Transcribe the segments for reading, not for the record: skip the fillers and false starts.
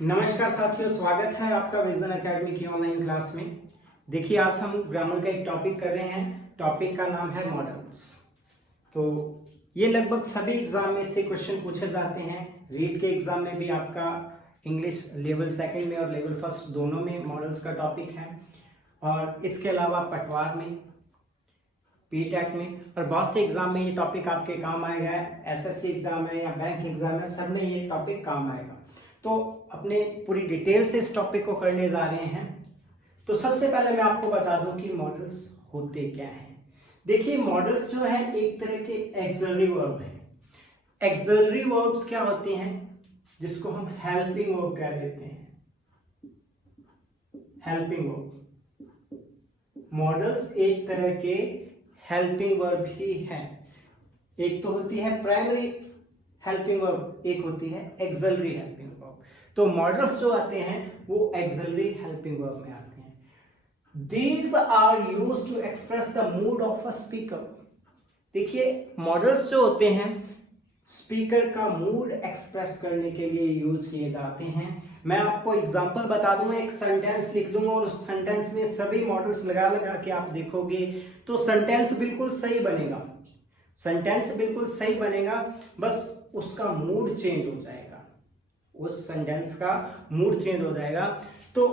नमस्कार साथियों, स्वागत है आपका विजन एकेडमी की ऑनलाइन क्लास में। देखिए, आज हम ग्रामर का एक टॉपिक कर रहे हैं। टॉपिक का नाम है मॉडल्स। तो ये लगभग सभी एग्जाम में से क्वेश्चन पूछे जाते हैं। रीड के एग्जाम में भी आपका इंग्लिश लेवल सेकंड में और लेवल फर्स्ट दोनों में मॉडल्स का टॉपिक है, और इसके अलावा पटवार में, पीटेक में और बहुत से एग्जाम में ये टॉपिक आपके काम आएगा। एसएससी एग्जाम है या बैंक एग्जाम है, सब में ये टॉपिक काम आएगा। तो अपने पूरी डिटेल से इस टॉपिक को करने जा रहे हैं। तो सबसे पहले मैं आपको बता दूं कि मॉडल्स होते क्या हैं। देखिए, मॉडल्स जो है एक तरह के एक्सिलरी वर्ब हैं। एक्सिलरी वर्ब्स क्या होते हैं, जिसको हम हेल्पिंग वर्ब कह देते हैं। हेल्पिंग वर्ब, मॉडल्स एक तरह के हेल्पिंग वर्ब ही है। एक तो होती है प्राइमरी हेल्पिंग वर्ब, एक होती है एक्सिलरी हेल्पिंग वर्ब। तो मॉडल्स जो आते हैं वो एक्सिलरी हेल्पिंग वर्ब में आते हैं। These are used to express the mood of a speaker। देखिए, मॉडल्स जो होते हैं स्पीकर का मूड एक्सप्रेस करने के लिए यूज किए जाते हैं। मैं आपको एग्जांपल बता दूंगा, एक सेंटेंस लिख दूंगा और उस सेंटेंस में सभी मॉडल्स लगा लगा के आप देखोगे तो सेंटेंस बिल्कुल सही बनेगा। सेंटेंस बिल्कुल सही बनेगा, बस उसका मूड चेंज हो जाएगा। उस सेंटेंस का मूड चेंज हो जाएगा। तो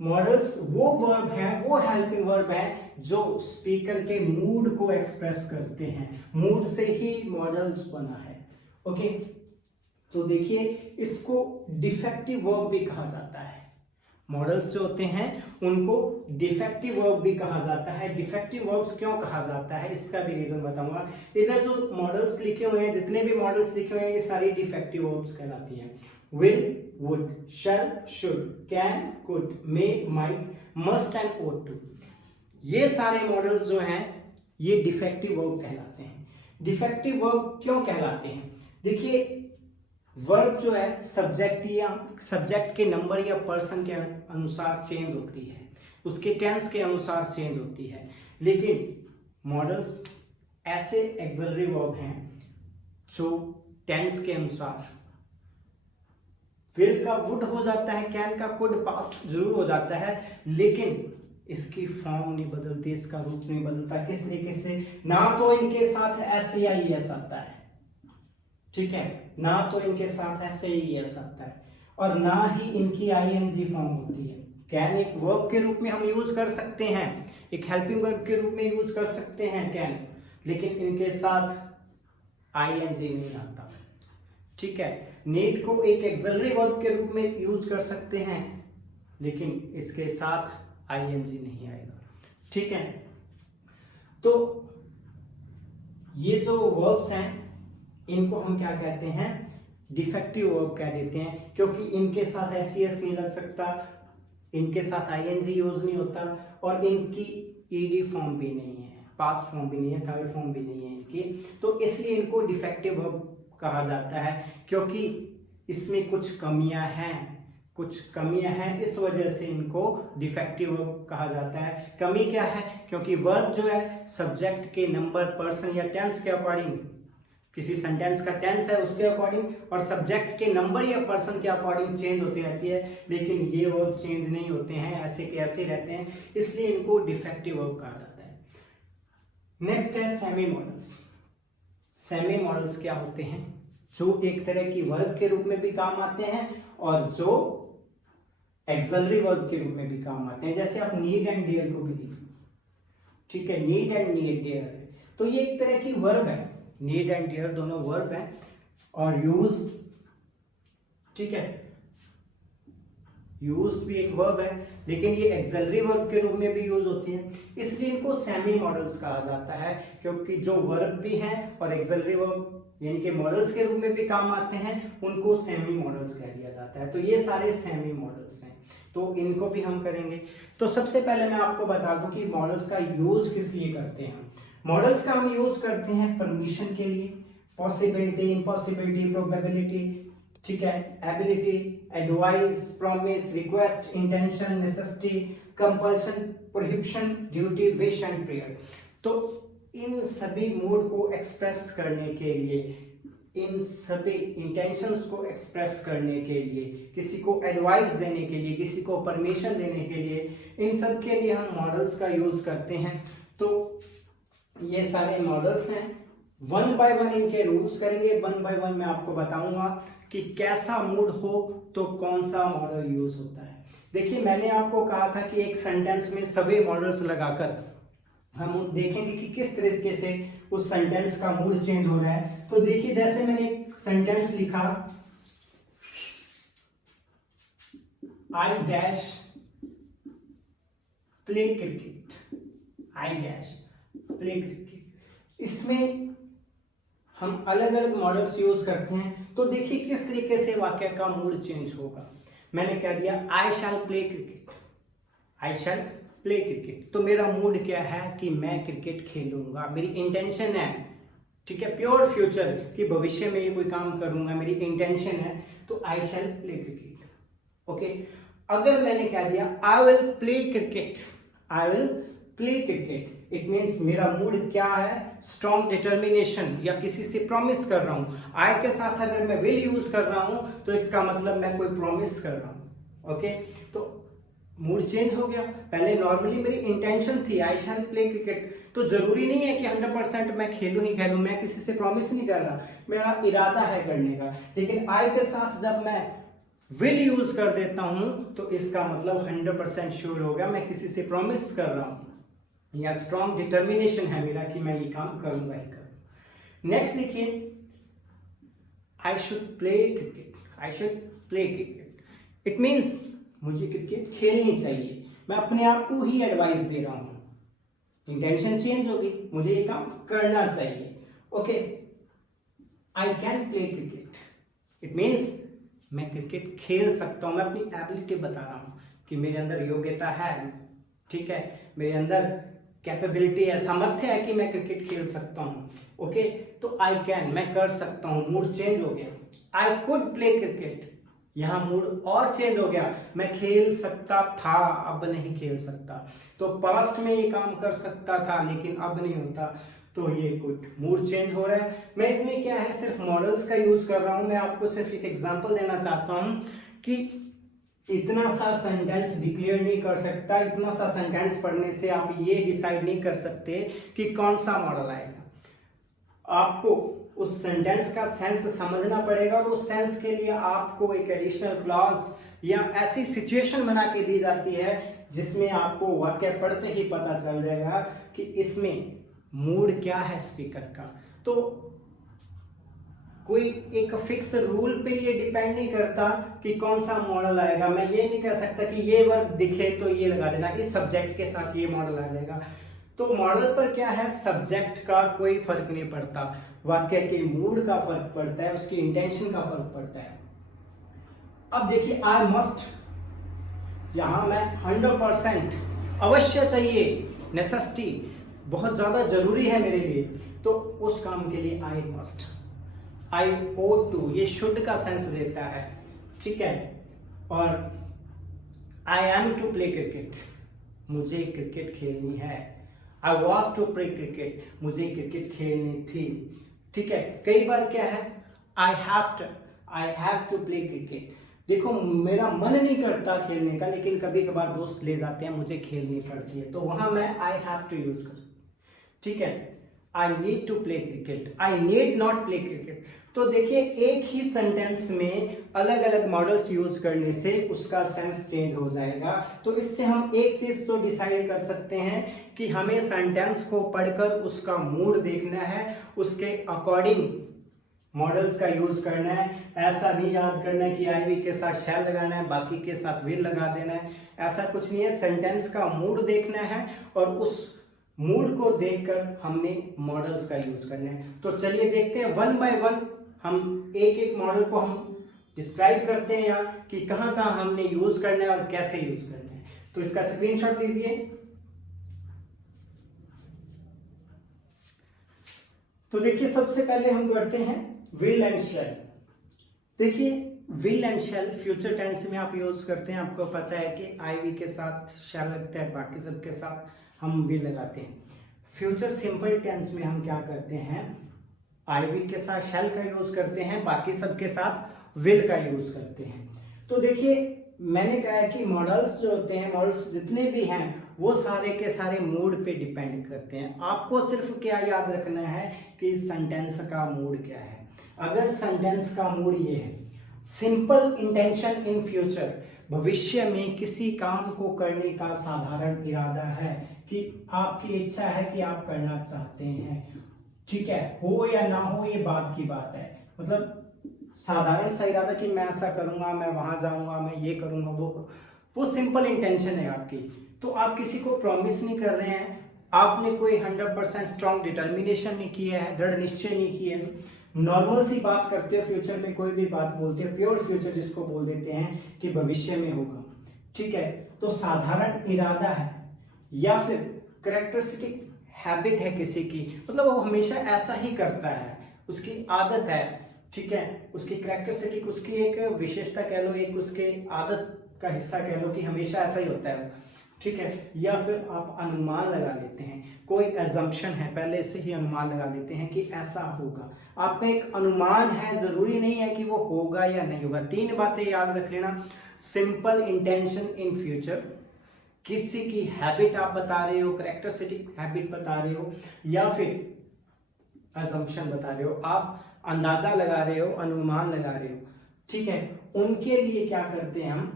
मॉडल्स वो वर्ब है, वो हेल्पिंग वर्ब है जो स्पीकर के मूड को एक्सप्रेस करते हैं। मूड से ही मॉडल्स बना है। ओके, तो देखिए, इसको डिफेक्टिव वर्ब भी कहा जाता है। मॉडल्स जो होते हैं उनको डिफेक्टिव वर्ब भी कहा जाता है। डिफेक्टिव वर्ब्स क्यों कहा जाता है, इसका भी रीजन बताऊंगा। इधर जो मॉडल्स लिखे हुए हैं, जितने भी मॉडल्स लिखे हुए हैं, ये सारी डिफेक्टिव वर्ब्स कहलाती हैं। Will, would, shall, should, can, could, may, might, must and ought to, ये सारे मॉडल्स जो हैं ये डिफेक्टिव वर्ब कहलाते हैं। डिफेक्टिव वर्ब क्यों कहलाते हैं? देखिए, वर्ब जो है सब्जेक्ट के नंबर या पर्सन के अनुसार चेंज होती है, उसके टेंस के अनुसार चेंज होती है। लेकिन मॉडल्स ऐसे एक्सिलरी वर्ब हैं जो टेंस के अनुसार, विल का वुड हो जाता है, कैन का कुड पास्ट जरूर हो जाता है, लेकिन इसकी फॉर्म नहीं बदलती, इसका रूप नहीं बदलता। किस तरीके से? ना तो इनके साथ एस या ई एस आता है, ठीक है, ना तो इनके साथ एस या ई एस आता है, और ना ही इनकी आईएनजी फॉर्म होती है। कैन एक वर्ब के रूप में हम यूज कर सकते हैं, एक हेल्पिंग वर्ब के रूप में यूज कर सकते हैं कैन, लेकिन इनके साथ आईएनजी नहीं आता, ठीक है। नीड को एक एक्सिलरी वर्ब के रूप में यूज कर सकते हैं, लेकिन इसके साथ आईएनजी नहीं आएगा, ठीक है। तो ये जो वर्ब्स हैं इनको हम क्या कहते हैं? डिफेक्टिव वर्ब कह देते हैं, क्योंकि इनके साथ एसईएस नहीं लग सकता, इनके साथ आईएनजी यूज नहीं होता, और इनकी ईडी फॉर्म भी नहीं है, पास्ट फॉर्म भी नहीं है, थर्ड फॉर्म भी नहीं है इनकी। तो इसलिए इनको डिफेक्टिव वर्ब कहा जाता है, क्योंकि इसमें कुछ कमियां हैं, इस वजह से इनको डिफेक्टिव वर्ब कहा जाता है। कमी क्या है? क्योंकि वर्ब जो है सब्जेक्ट के नंबर, पर्सन या टेंस के अकॉर्डिंग, किसी सेंटेंस का टेंस है उसके अकॉर्डिंग और सब्जेक्ट के नंबर या पर्सन के अकॉर्डिंग चेंज होती रहती है, लेकिन ये वर्ब चेंज नहीं होते हैं, ऐसे के ऐसे रहते हैं, इसलिए इनको डिफेक्टिव वर्ब कहा जाता है। नेक्स्ट है सेमी मॉडल्स। सेमी मॉडल्स क्या होते हैं? जो एक तरह की वर्ब के रूप में भी काम आते हैं और जो एक्सिलरी वर्ब के रूप में भी काम आते हैं। जैसे आप नीड एंड डेयर को भी देखिए, ठीक है, नीड एंड डेयर, तो ये एक तरह की वर्ब है। नीड एंड डेयर दोनों वर्ब हैं और यूज, ठीक है, यूज भी एक वर्ब है, लेकिन ये एक्सिलरी वर्ब के रूप में भी यूज होती है, इसलिए इनको सेमी मॉडल्स कहा जाता है। क्योंकि जो वर्ब भी हैं और एक्सिलरी वर्ब यानी कि मॉडल्स के रूप में भी काम आते हैं, उनको सेमी मॉडल्स कह दिया जाता है। तो ये सारे सेमी मॉडल्स हैं, तो इनको भी हम करेंगे। तो सबसे पहले मैं आपको बता दूं कि मॉडल्स का यूज किस लिए करते हैं। मॉडल्स का हम यूज करते हैं परमिशन के लिए, पॉसिबिलिटी, इम्पॉसिबिलिटी, प्रोबेबिलिटी, ठीक है, ability, advice, promise, request, intention, necessity, compulsion, prohibition, duty, wish and prayer. तो इन सभी मूड को एक्सप्रेस करने के लिए इन सभी इंटेंशंस को एक्सप्रेस करने के लिए, किसी को एडवाइस देने के लिए, किसी को परमिशन देने के लिए, इन सब के लिए हम मॉडल्स का यूज करते हैं। तो ये सारे मॉडल्स हैं, वन बाय वन इनके रूल्स करेंगे, वन बाय वन मैं आपको बताऊंगा कि कैसा मूड हो तो कौन सा मॉडल यूज होता है। देखिए मैंने आपको कहा था कि एक सेंटेंस में सभी मॉडल्स लगाकर हम देखेंगे कि किस तरीके से उस सेंटेंस का मूड चेंज हो रहा है। तो देखिए जैसे मैंने एक सेंटेंस लिखा, I dash play cricket, I dash play cricket, इसमें हम अलग अलग मॉडल्स यूज करते हैं। तो देखिए किस तरीके से वाक्य का मूड चेंज होगा। मैंने कह दिया आई शैल प्ले क्रिकेट, आई शैल प्ले क्रिकेट, तो मेरा मूड क्या है कि मैं क्रिकेट खेलूंगा, मेरी इंटेंशन है, ठीक है, प्योर फ्यूचर कि भविष्य में ये कोई काम करूंगा, मेरी इंटेंशन है, तो आई शैल प्ले क्रिकेट। ओके, अगर मैंने कह दिया I will play cricket, I will play cricket, it means मेरा मूड क्या है, स्ट्रॉन्ग डिटर्मिनेशन, या किसी से प्रॉमिस कर रहा हूं। आई के साथ अगर मैं विल यूज कर रहा हूं तो इसका मतलब मैं कोई प्रॉमिस कर रहा हूं। ओके, तो मूड चेंज हो गया। पहले नॉर्मली मेरी इंटेंशन थी आई शैल प्ले क्रिकेट, तो जरूरी नहीं है कि 100% मैं खेलूं ही खेलूं, मैं किसी से प्रॉमिस नहीं कर रहा, मेरा इरादा है करने का। लेकिन आई के साथ जब मैं विल यूज कर देता हूं तो इसका मतलब 100% श्योर हो गया, मैं किसी से प्रॉमिस कर रहा हूं, या स्ट्रॉन्ग डिटर्मिनेशन है मेरा कि मैं ये काम करूंगा ही करूंगा। नेक्स्ट देखिए, I should play cricket, I should play cricket, it means मुझे क्रिकेट खेलनी चाहिए, मैं अपने आप को ही एडवाइस दे रहा हूं। इंटेंशन चेंज हो गई, मुझे ये काम करना चाहिए। Okay, I can play cricket, it means मैं क्रिकेट खेल सकता हूं, मैं अपनी एबिलिटी बता रहा हूं कि मेरे अंदर योग्यता है, ठीक है, मेरे अंदर कैपेबिलिटी है, सामर्थ्य है कि मैं क्रिकेट खेल सकता हूं। ओके, तो आई कैन, मैं कर सकता हूं, मूड चेंज हो गया। आई कुड प्ले क्रिकेट, यहां मूड और चेंज हो गया, मैं खेल सकता था, अब नहीं खेल सकता। तो पास्ट में ये काम कर सकता था लेकिन अब नहीं होता, तो ये कुछ मूड चेंज हो रहा है। मैं इसमें क्या है, सिर्फ मॉडल्स का यूज कर रहा हूं। मैं आपको सिर्फ एक एग्जांपल देना चाहता हूं कि इतना सा सेंटेंस डिक्लेयर नहीं कर सकता, इतना सा सेंटेंस पढ़ने से आप ये डिसाइड नहीं कर सकते कि कौन सा मॉडल आएगा। आपको उस सेंटेंस का सेंस समझना पड़ेगा, और उस सेंस के लिए आपको एक एडिशनल क्लॉज या ऐसी सिचुएशन बना के दी जाती है जिसमें आपको वाक्य पढ़ते ही पता चल जाएगा कि इसमें मूड क्या है स्पीकर का। तो कोई एक फिक्स रूल पे ये डिपेंड नहीं करता कि कौन सा मॉडल आएगा। मैं ये नहीं कह सकता कि ये वर्ड दिखे तो ये लगा देना, इस सब्जेक्ट के साथ ये मॉडल आ जाएगा। तो मॉडल पर क्या है, सब्जेक्ट का कोई फर्क नहीं पड़ता, वाक्य के मूड का फर्क पड़ता है, उसकी इंटेंशन का फर्क पड़ता है। अब देखिए, आई मस्ट, यहां मैं 100% अवश्य चाहिए, नेसेसिटी बहुत ज्यादा जरूरी है मेरे लिए, तो उस काम के लिए I must. I ought to, ये शुड का सेंस देता है, ठीक है। और I am to play cricket, मुझे क्रिकेट खेलनी है। I was to play cricket, मुझे क्रिकेट खेलनी थी, ठीक है। कई बार क्या है, I have to play cricket, देखो मेरा मन नहीं करता खेलने का, लेकिन कभी कभार दोस्त ले जाते हैं, मुझे खेलनी पड़ती है, तो वहां मैं आई हैव टू यूज कर, ठीक है। I need to play cricket, I need not play cricket. तो देखिए, एक ही सेंटेंस में अलग अलग मॉडल्स यूज करने से उसका सेंस चेंज हो जाएगा। तो इससे हम एक चीज तो डिसाइड कर सकते हैं कि हमें सेंटेंस को पढ़कर उसका मूड देखना है, उसके अकॉर्डिंग मॉडल्स का यूज करना है। ऐसा नहीं याद करना है कि आई वी के साथ शैल लगाना है, बाकी के साथ विल लगा देना है, ऐसा कुछ नहीं है। सेंटेंस का मूड देखना है और उस मूड को देखकर हमने मॉडल्स का यूज करना है। तो चलिए देखते हैं वन बाय वन, हम एक एक मॉडल को हम डिस्क्राइब करते हैं या कि कहां कहां हमने यूज करना है और कैसे यूज करना है। तो इसका स्क्रीनशॉट लीजिए। तो देखिए, सबसे पहले हम करते हैं विल एंड शैल। देखिए, will and shall future tense में आप यूज करते हैं। आपको पता है कि आई वी के साथ शैल लगता है, बाकी सब के साथ हम विल लगाते हैं। फ्यूचर सिंपल टेंस में हम क्या करते हैं, आईवी के साथ शैल का यूज करते हैं, बाकी सब के साथ विल का यूज करते हैं। तो देखिए मैंने कहा है कि मॉडल्स जो होते हैं, मॉडल्स जितने भी हैं वो सारे के सारे मूड पे डिपेंड करते हैं। आपको सिर्फ क्या याद रखना है कि सेंटेंस का मूड क्या है। अगर सेंटेंस का मूड ये है, सिंपल इंटेंशन इन फ्यूचर, भविष्य में किसी काम को करने का साधारण इरादा है, कि आपकी इच्छा है कि आप करना चाहते हैं, ठीक है, हो या ना हो ये बात की बात है, मतलब साधारण सा इरादा कि मैं ऐसा करूंगा, मैं वहां जाऊंगा, मैं ये करूंगा, वो सिंपल इंटेंशन है आपकी। तो आप किसी को प्रॉमिस नहीं कर रहे हैं, आपने कोई 100% स्ट्रॉन्ग डिटर्मिनेशन नहीं किया है, दृढ़ निश्चय नहीं किया है, नॉर्मल सी बात करते हो, फ्यूचर में कोई भी बात बोलते हो, प्योर फ्यूचर जिसको बोल देते हैं कि भविष्य में होगा, ठीक है। तो साधारण इरादा है या फिर कैरेक्टरिस्टिक हैबिट है किसी की, मतलब वो हमेशा ऐसा ही करता है, उसकी आदत है, ठीक है, उसकी कैरेक्टरिस्टिक, उसकी एक विशेषता कह लो, एक उसके आदत का हिस्सा कह लो कि हमेशा ऐसा ही होता है, ठीक है। या फिर आप अनुमान लगा लेते हैं, कोई एजम्पशन है, पहले से ही अनुमान लगा लेते हैं कि ऐसा होगा, आपका एक अनुमान है, जरूरी नहीं है कि वो होगा या नहीं होगा। 3 बातें याद रख लेना, सिंपल इंटेंशन इन फ्यूचर, किसी की हैबिट आप बता रहे हो, कैरेक्टरिस्टिक हैबिट बता रहे हो, या फिर असम्पशन बता रहे हो, आप अंदाजा लगा रहे हो, अनुमान लगा रहे हो, ठीक है। उनके लिए क्या करते हैं हम,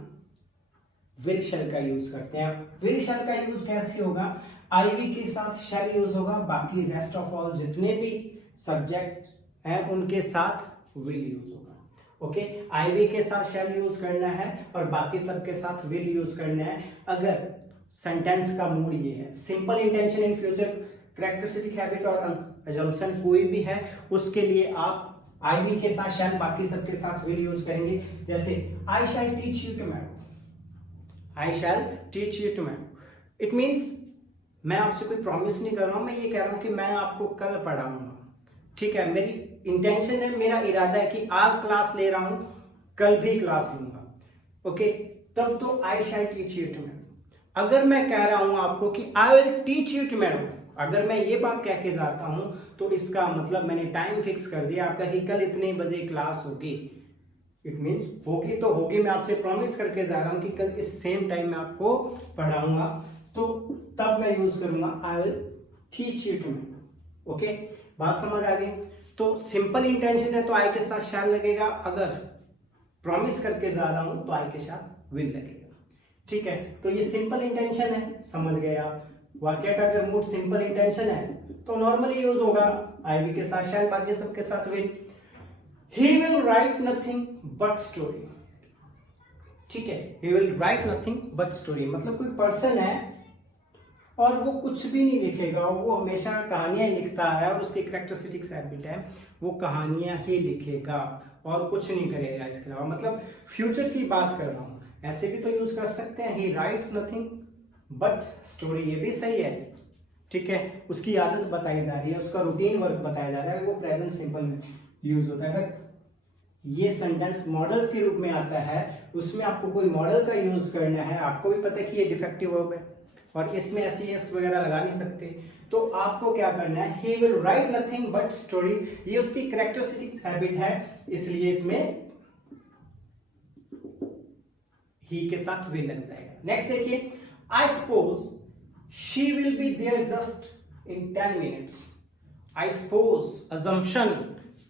विल शैल का यूज करते हैं। विल शैल का यूज कैसे होगा, आईवी के साथ शैल यूज होगा, बाकी रेस्ट ऑफ ऑल जितने भी सब्जेक्ट हैं उनके साथ विल यूज होगा। ओके, आईवी के साथ शैल यूज करना है और बाकी सब के साथ विल यूज करना है। अगर सेंटेंस का मूड ये है, simple intention in future, characteristic habit और असम्पशन कोई भी है, उसके लिए आप आईवी के साथ शैल, बाकी सब के साथ विल यूज करेंगे। जैसे I shall teach you tomorrow, I shall teach you tomorrow, it means मैं आपसे कोई प्रॉमिस नहीं कर रहा हूं, मैं ये कह रहा हूं कि मैं आपको कल पढ़ाऊंगा, ठीक है। मेरी इंटेंशन है, मेरा इरादा है कि आज क्लास ले रहा हूं, कल भी क्लास लूंगा, ओके। तब तो आई शैल टीच यू टुमारो। अगर मैं कह रहा हूं आपको कि I will teach you tomorrow, अगर मैं ये बात कह के जाता हूं तो इसका मतलब मैंने टाइम फिक्स कर दिया आपका कि कल इतने बजे क्लास होगी, इट मीन्स होगी तो होगी, मैं आपसे प्रॉमिस करके जा रहा हूं कि कल इस सेम टाइम में आपको पढ़ाऊंगा, तो तब मैं यूज करूंगा I will teach you tomorrow. Okay, बात समझ आ गई। तो सिंपल इंटेंशन है तो आई के साथ शैल लगेगा, अगर प्रॉमिस करके जा रहा हूं तो आई के साथ विल लगेगा, ठीक है। तो ये सिंपल इंटेंशन है, समझ गए आप। वाक्य का अगर मूड सिंपल इंटेंशन है तो नॉर्मली यूज होगा आईवी के साथ शैल, बाकी सबके साथ will. He will write nothing but story, ठीक है, he will write nothing but story, मतलब कोई पर्सन है और वो कुछ भी नहीं लिखेगा, वो हमेशा कहानियां लिखता है और उसकी कैरेक्टरिस्टिक हैबिट है वो कहानियां ही लिखेगा और कुछ नहीं करेगा इसके अलावा, मतलब फ्यूचर की बात कर रहा हूं। ऐसे भी तो यूज कर सकते हैं, ही राइट्स नथिंग बट स्टोरी, ये भी सही है, ठीक है। उसकी आदत बताई जा रही है, उसका रूटीन वर्क बताया जा रहा है, वो प्रेजेंट सिंपल में यूज होता है। अगर ये सेंटेंस मॉडल के रूप में आता है, उसमें आपको कोई मॉडल का यूज करना है, आपको भी पता है कि ये डिफेक्टिव वर्ब है और इसमें एस वगैरह लगा नहीं सकते, तो आपको क्या करना है, he will write nothing but story, ये उसकी कैरेक्टरिस्टिक हैबिट है, इसलिए इसमें ही के साथ विल लग जाएगा। नेक्स्ट देखिए, I suppose she will be there just in 10 minutes. I suppose, assumption,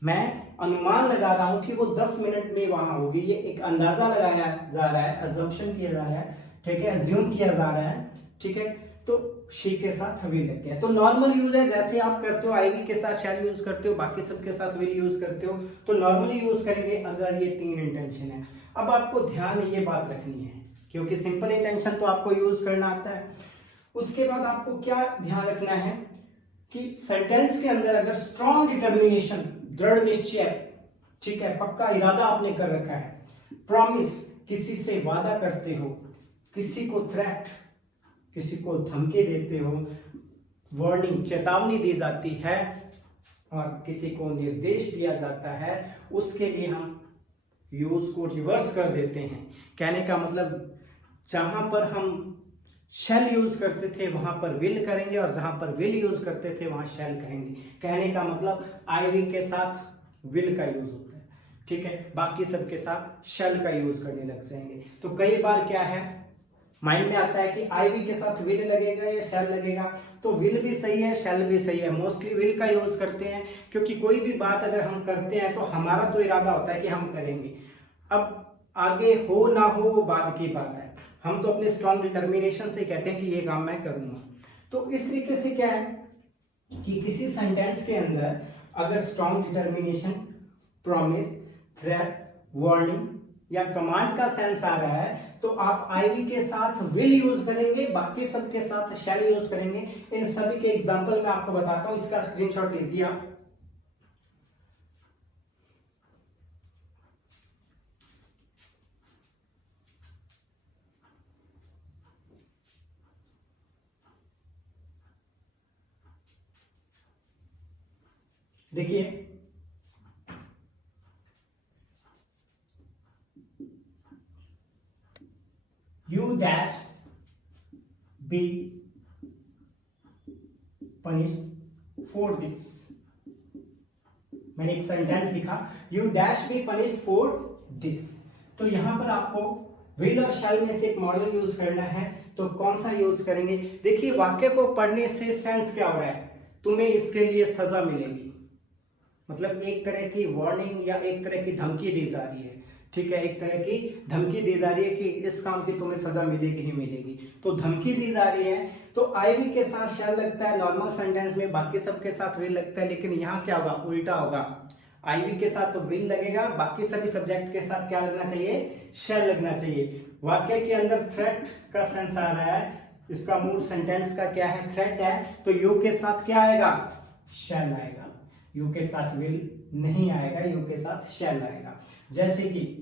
मैं अनुमान लगा रहा हूं कि वो 10 मिनट में वहां होगी, ये एक अंदाजा लगाया जा रहा है, assumption किया जा रहा है, ठीक है, assume किया जा रहा है, ठीक है। तो she के साथ will लग गया। तो नॉर्मल यूज है, जैसे आप करते हो आईवी के साथ shall यूज करते हो, बाकी सबके साथ will यूज करते हो, तो नॉर्मली यूज करेंगे अगर ये 3 इंटेंशन है। अब आपको ध्यान ये बात रखनी है, क्योंकि सिंपल इंटेंशन तो आपको यूज करना आता है। उसके बाद आपको क्या ध्यान रखना है कि सेंटेंस के अंदर अगर स्ट्रॉन्ग डिटर्मिनेशन, दृढ़ निश्चय, ठीक है, पक्का इरादा आपने कर रखा है, प्रॉमिस, किसी से वादा करते हो, किसी को थ्रेट, किसी को धमकी देते हो, वार्निंग, चेतावनी दी जाती है और किसी को निर्देश दिया जाता है, उसके लिए हम यूज को रिवर्स कर देते हैं। कहने का मतलब जहां पर हम शेल यूज करते थे वहां पर विल करेंगे, और जहां पर विल यूज करते थे वहां शेल करेंगे। कहने का मतलब आईवी के साथ विल का यूज होता है, ठीक है, बाकी सबके साथ शेल का यूज करने लग जाएंगे। तो कई बार क्या है माइंड में आता है कि आईवी के साथ विल लगेगा या शेल लगेगा, तो विल भी सही है शेल भी सही है। मोस्टली विल का यूज करते हैं क्योंकि कोई भी बात अगर हम करते हैं तो हमारा तो इरादा होता है कि हम करेंगे। अब आगे हो ना हो वो बाद की बात है, हम तो अपने स्ट्रॉन्ग डिटर्मिनेशन से कहते हैं कि ये काम मैं करूंगा। तो इस तरीके से क्या है कि किसी सेंटेंस के अंदर अगर strong determination, promise, threat, warning या कमांड का सेंस आ रहा है तो आप आईवी के साथ विल यूज करेंगे, बाकी सबके साथ शैल यूज करेंगे। इन सभी के एग्जांपल मैं आपको बताता हूं, इसका स्क्रीनशॉट लीजिए आप। देखिए you dash be punished for this। मैंने एक सेंटेंस लिखा you dash be punished for this। तो यहां पर आपको विल और शैल में से एक मॉडल यूज करना है, तो कौन सा यूज करेंगे? देखिए वाक्य को पढ़ने से सेंस क्या हो रहा है, तुम्हें इसके लिए सजा मिलेगी, मतलब एक तरह की वार्निंग या एक तरह की धमकी दी जा रही है, ठीक है, एक तरह की धमकी दी जा रही है कि इस काम की तुम्हें सजा मिलेगी ही मिलेगी, तो धमकी दी जा रही है। तो आईवी के साथ शैल लगता है नॉर्मल सेंटेंस में, बाकी सबके साथ विल लगता है, लेकिन यहाँ क्या होगा, उल्टा होगा। आईवी के साथ तो विल लगेगा, बाकी सभी सब्जेक्ट के साथ क्या लगना चाहिए, शैल लगना चाहिए। वाक्य के अंदर थ्रेट का सेंस आ रहा है, इसका मूल सेंटेंस का क्या है, थ्रेट है, तो यू के साथ क्या आएगा, शैल आएगा, यू के साथ विल नहीं आएगा, यू के साथ शैल आएगा। जैसे कि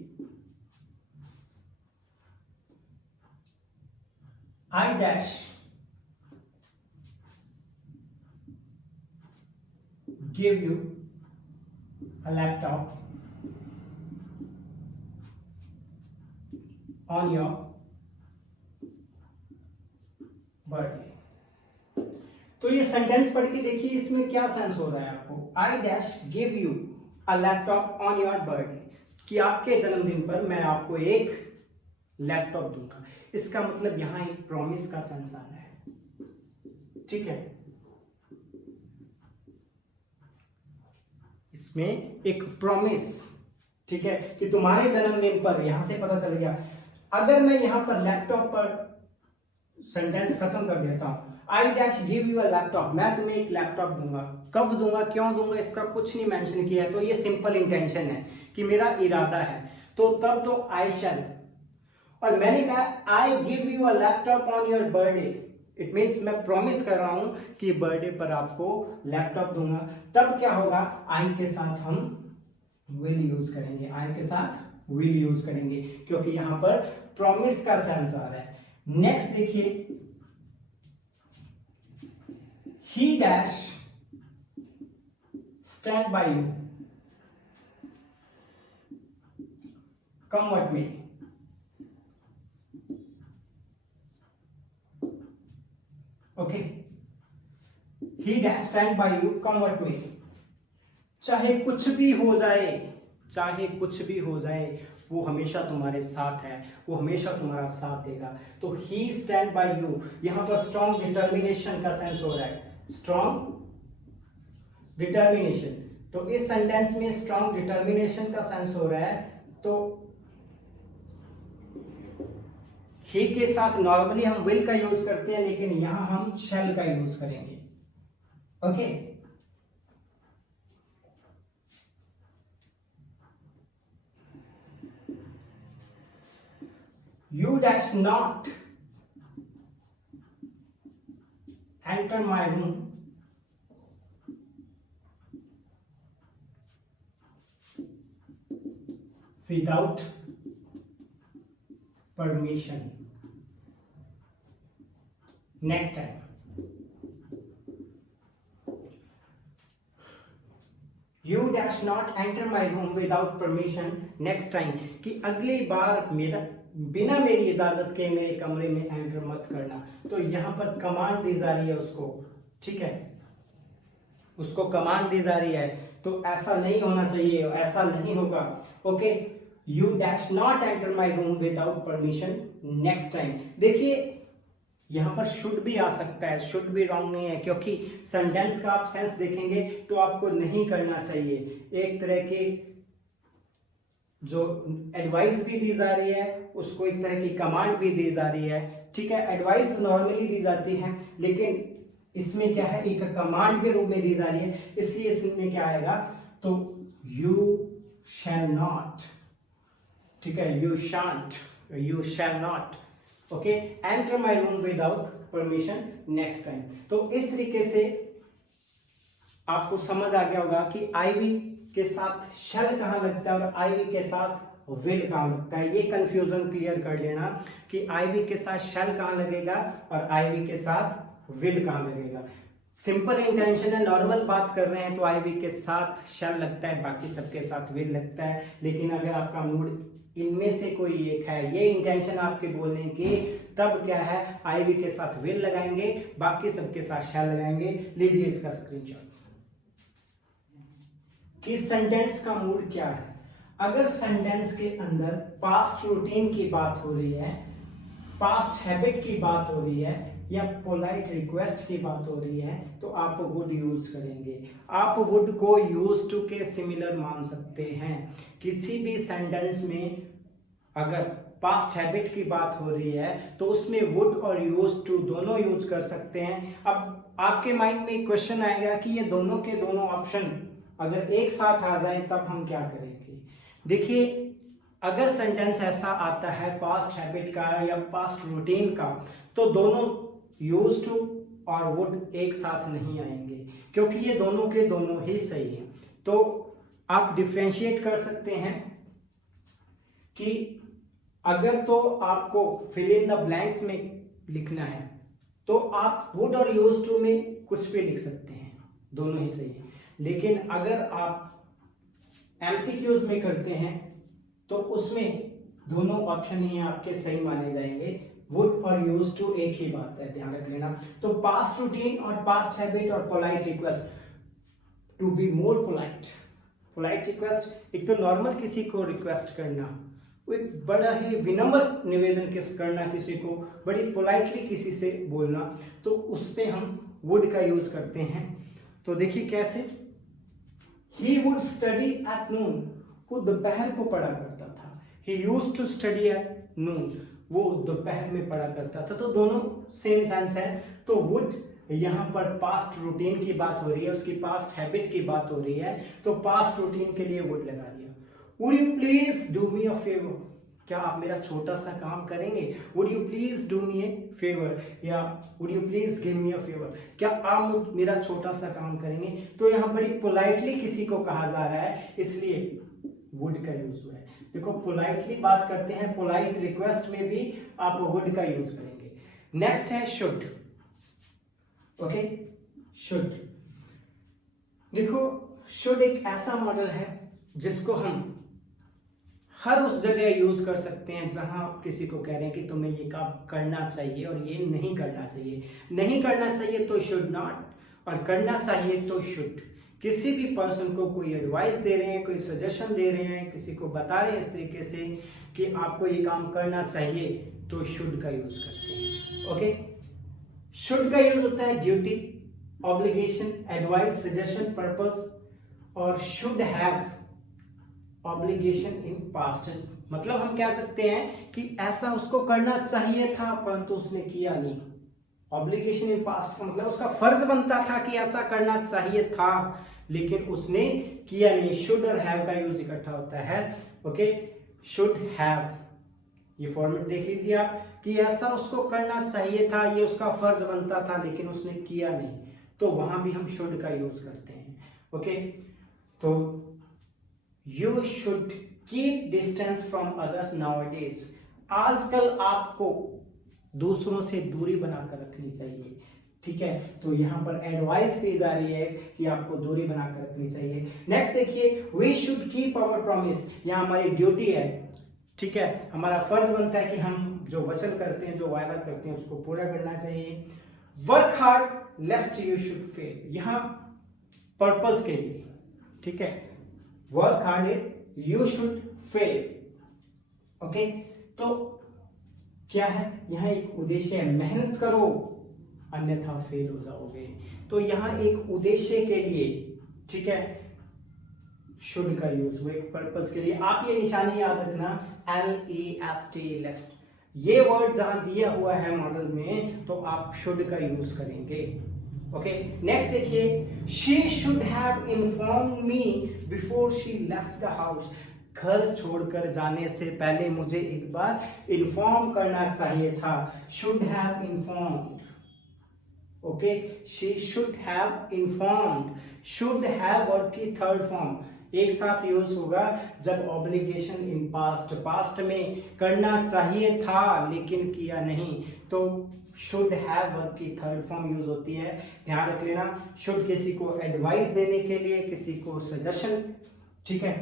I dash give you a laptop on your birthday. तो ये सेंटेंस पढ़ के देखिए इसमें क्या सेंस हो रहा है आपको, I dash give you a laptop on your birthday, कि आपके जन्मदिन पर मैं आपको एक लैपटॉप दूंगा। इसका मतलब यहां एक प्रॉमिस का सेंस आ रहा है, ठीक है, इसमें एक प्रॉमिस, ठीक है, कि तुम्हारे जन्मदिन पर, यहां से पता चल गया। अगर मैं यहां पर लैपटॉप पर सेंटेंस खत्म कर देता हूं, I dash give you a laptop, मैं तुम्हें एक लैपटॉप दूंगा, कब दूंगा, क्यों दूंगा, इसका कुछ नहीं मेंशन किया है, तो ये सिंपल इंटेंशन है कि मेरा इरादा है, तो तब तो आई शैल। और मैंने कहा I give you a laptop on your birthday, it means मैं प्रॉमिस कर रहा हूं कि बर्थडे पर आपको लैपटॉप दूंगा, तब क्या होगा, आई के साथ हम विल यूज करेंगे, आई के साथ विल यूज करेंगे, क्योंकि यहां पर प्रॉमिस का सेंस आ रहा है। नेक्स्ट देखिए, he dash stand by you come what may। Okay, he dash stand by you come what may, चाहे कुछ भी हो जाए, चाहे कुछ भी हो जाए, वो हमेशा तुम्हारे साथ है, वो हमेशा तुम्हारा साथ देगा। तो ही स्टैंड बाय यू, यहां पर स्ट्रॉन्ग डिटर्मिनेशन का सेंस हो रहा है, स्ट्रॉन्ग डिटर्मिनेशन, तो इस सेंटेंस में स्ट्रॉन्ग डिटर्मिनेशन का सेंस हो रहा है। तो ही के साथ नॉर्मली हम विल का यूज करते हैं, लेकिन यहां हम शैल का यूज करेंगे। Okay, you dash not enter my room without permission। next time, you dash not enter my room without permission next time, कि अगली बार मेरा बिना मेरी इजाजत के मेरे कमरे में एंटर मत करना। तो यहाँ पर कमांड दी जा रही है उसको, ठीक है, उसको कमांड दी जा रही है। तो ऐसा नहीं होना चाहिए, ऐसा नहीं होगा। Okay, you dash not enter my room without permission next time. देखिए यहाँ पर शुड भी आ सकता है, शुड भी रॉन्ग नहीं है, क्योंकि सेंटेंस का आप सेंस देखेंगे तो आपको नहीं करना चाहिए। एक तरह की जो एडवाइस भी दी जा रही है, उसको एक तरह की कमांड भी दी जा रही है, ठीक है। एडवाइस नॉर्मली दी जाती है, लेकिन इसमें क्या है, एक कमांड के रूप में दी जा रही है, इसलिए इसमें क्या आएगा, तो यू शैल नॉट, ठीक है, you shall not, okay, enter my room without permission next time. तो इस तरीके से आपको समझ आ गया होगा कि आईवी के साथ शैल कहाँ लगता है और आईवी के साथ विल कहाँ लगता है। ये कंफ्यूजन क्लियर कर लेना कि आईवी के साथ शैल कहाँ लगेगा और आईवी के साथ विल कहाँ लगेगा। सिंपल इंटेंशन है, नॉर्मल बात कर रहे हैं तो आईवी के साथ शैल लगता है, बाकी सबके साथ विल लगता है। लेकिन अगर आपका मूड इनमें से कोई एक है, ये इंटेंशन आपके बोलने की, तब क्या है, आईवी के साथ विल लगाएंगे, बाकी सबके साथ शैल लगाएंगे। लीजिए इसका स्क्रीनशॉट कि सेंटेंस का मूड क्या है। अगर सेंटेंस के अंदर पास्ट रूटीन की बात हो रही है, पास्ट हैबिट की बात हो रही है, या पोलाइट रिक्वेस्ट की बात हो रही है, तो आप वुड यूज करेंगे। आप वुड को यूज टू के सिमिलर मान सकते हैं। किसी भी सेंटेंस में अगर पास्ट हैबिट की बात हो रही है तो उसमें वुड और यूज टू दोनों यूज कर सकते हैं। अब आपके माइंड में क्वेश्चन आएगा कि ये दोनों के दोनों ऑप्शन अगर एक साथ आ जाए तब हम क्या करेंगे। देखिए, अगर सेंटेंस ऐसा आता है पास्ट हैबिट का या पास्ट रूटीन का, तो दोनों यूज टू और वुड एक साथ नहीं आएंगे, क्योंकि ये दोनों के दोनों ही सही हैं। तो आप डिफरेंशिएट कर सकते हैं कि अगर तो आपको फिल इन द ब्लैंक्स में लिखना है तो आप वुड और यूज टू में कुछ भी लिख सकते हैं, दोनों ही सही है। लेकिन अगर आप एमसीक्यूज में करते हैं तो उसमें दोनों ऑप्शन ही आपके सही माने जाएंगे। वुड और यूज टू एक ही बात है, ध्यान रख लेना। तो पास्ट रूटीन और पास्ट हैबिट और polite request, to be more polite. Polite request एक तो नॉर्मल किसी को रिक्वेस्ट करना, वो एक बड़ा ही विनम्र निवेदन करना, किसी को बड़ी पोलाइटली किसी से बोलना, तो उस पे हम वुड का यूज करते हैं। तो देखिए कैसे, he would study at noon, वो दोपहर को पढ़ा करता था। He used to study at noon, वो दोपहर में पढ़ा करता था। तो दोनों सेम सेंस है। तो वुड यहाँ पर पास्ट रूटीन की बात हो रही है, उसकी पास्ट हैबिट की बात हो रही है, तो पास्ट रूटीन के लिए वुड लगा दिया। Would you please do me a favour, क्या आप मेरा छोटा सा काम करेंगे। Would you please do me a favour, या would you please give me a favour, क्या आप मेरा छोटा सा काम करेंगे। तो यहाँ बड़ी पोलाइटली किसी को कहा जा रहा है, इसलिए वुड का यूज हुआ है। देखो, पोलाइटली बात करते हैं, पोलाइट रिक्वेस्ट में भी आप वुड का यूज करेंगे। नेक्स्ट है शुड। Okay, should. देखो, शुड एक ऐसा मॉडल है जिसको हम हर उस जगह यूज कर सकते हैं जहां आप किसी को कह रहे हैं कि तुम्हें ये काम करना चाहिए और ये नहीं करना चाहिए। नहीं करना चाहिए तो शुड नॉट, और करना चाहिए तो शुड। किसी भी पर्सन को कोई एडवाइस दे रहे हैं, कोई सजेशन दे रहे हैं, किसी को बता रहे हैं इस तरीके से कि आपको ये काम करना चाहिए, तो शुड का यूज करते हैं। ओके, शुड का यूज होता है duty, obligation, advice, suggestion, purpose, और should have obligation in past. मतलब हम कह सकते हैं कि ऐसा उसको करना चाहिए था परंतु उसने किया नहीं। ऑब्लिगेशन इन पास्ट का मतलब उसका फर्ज बनता था कि ऐसा करना चाहिए था, लेकिन उसने किया नहीं। शुड और हैव का यूज इकट्ठा होता है। ओके, शुड हैव, ये फॉर्मेट देख लीजिए आप कि ऐसा उसको करना चाहिए था, ये उसका फर्ज बनता था, लेकिन उसने किया नहीं, तो वहां भी हम शुड का यूज करते हैं। ओके, तो you should keep distance from others nowadays. आजकल आपको दूसरों से दूरी बनाकर रखनी चाहिए, ठीक है। तो यहाँ पर एडवाइस दी जा रही है कि आपको दूरी बनाकर रखनी चाहिए। नेक्स्ट देखिए, we should keep our promise, यहाँ हमारी ड्यूटी है, ठीक है, हमारा फर्ज बनता है कि हम जो वचन करते हैं, जो वायदा करते हैं, उसको पूरा करना चाहिए। Work hard लेस्ट you should fail, यहाँ पर्पस के लिए, ठीक है, work hard you should fail. Okay, तो क्या है यहाँ एक उद्देश्य है, मेहनत करो अन्यथा फेल हो जाओगे। तो यहाँ एक उद्देश्य के लिए, ठीक है, शुड का यूज, वो एक पर्पस के लिए। आप ये निशानी याद रखना, LEST लेस्ट, ये वर्ड जहां दिया हुआ है मॉडल में तो आप शुड का यूज करेंगे। ओके, नेक्स्ट देखिए, she should have informed me before she left the house, घर छोड़कर जाने से पहले मुझे एक बार इन्फॉर्म करना चाहिए था। Should have informed, okay, she should have informed. Should have verb की थर्ड फॉर्म एक साथ यूज होगा जब ऑब्लिगेशन इन पास्ट, पास्ट में करना चाहिए था लेकिन किया नहीं, तो शुड हैव वर्ब की थर्ड फॉर्म यूज होती है। ध्यान रख लेना, शुड किसी को एडवाइस देने के लिए, किसी को सजेशन, ठीक है,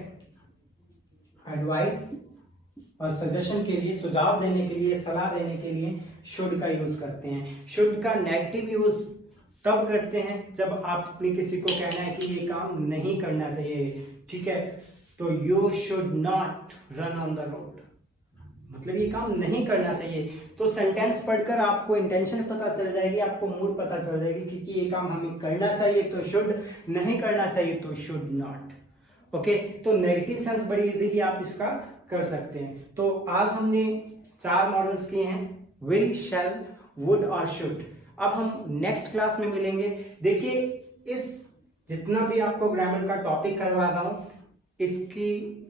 एडवाइस और सजेशन के लिए, सुझाव देने के लिए, सलाह देने के लिए शुड का यूज करते हैं। शुड का नेगेटिव यूज तब करते हैं जब आप अपनी किसी को कहना है कि ये काम नहीं करना चाहिए, ठीक है, तो you should not run on the road, मतलब ये काम नहीं करना चाहिए। तो सेंटेंस पढ़कर आपको इंटेंशन पता चल जाएगी, आपको मूड पता चल जाएगी कि ये काम हमें करना चाहिए तो शुड, नहीं करना चाहिए तो शुड नॉट। ओके, तो नेगेटिव सेंस बड़ी इजीली आप इसका कर सकते हैं। तो आज हमने 4 मॉडल्स किए हैं, विल, शैल, वुड और शुड। अब हम नेक्स्ट क्लास में मिलेंगे। देखिए, इस जितना भी आपको ग्रामर का टॉपिक करवा रहा हूं, इसकी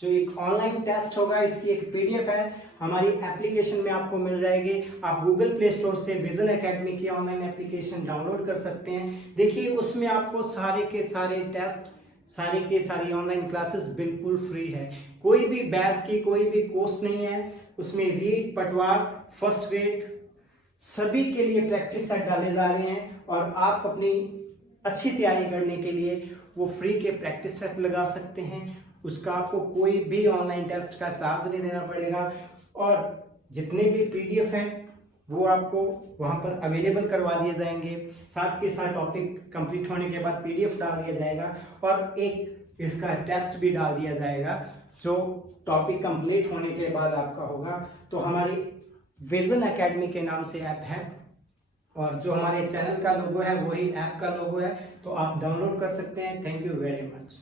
जो एक ऑनलाइन टेस्ट होगा, इसकी एक PDF है, हमारी एप्लीकेशन में आपको मिल जाएगी। आप गूगल प्ले स्टोर से विजन एकेडमी की ऑनलाइन एप्लीकेशन डाउनलोड कर सकते हैं। देखिए, उसमें आपको सारे के सारे टेस्ट, सारी के सारी ऑनलाइन क्लासेस बिल्कुल फ्री है, कोई भी बैच की कोई भी कोर्स नहीं है। उसमें रीड, पटवार, फर्स्ट ग्रेड सभी के लिए प्रैक्टिस सेट डाले जा रहे हैं और आप अपनी अच्छी तैयारी करने के लिए वो फ्री के प्रैक्टिस सेट लगा सकते हैं। उसका आपको कोई भी ऑनलाइन टेस्ट का चार्ज नहीं देना पड़ेगा और जितने भी PDF हैं वो आपको वहाँ पर अवेलेबल करवा दिए जाएंगे। साथ के साथ टॉपिक कंप्लीट होने के बाद PDF डाल दिया जाएगा और एक इसका टेस्ट भी डाल दिया जाएगा जो टॉपिक कंप्लीट होने के बाद आपका होगा। तो हमारी विजन एकेडमी के नाम से ऐप है और जो हमारे चैनल का लोगो है वही ऐप का लोगो है, तो आप डाउनलोड कर सकते हैं। Thank you very much.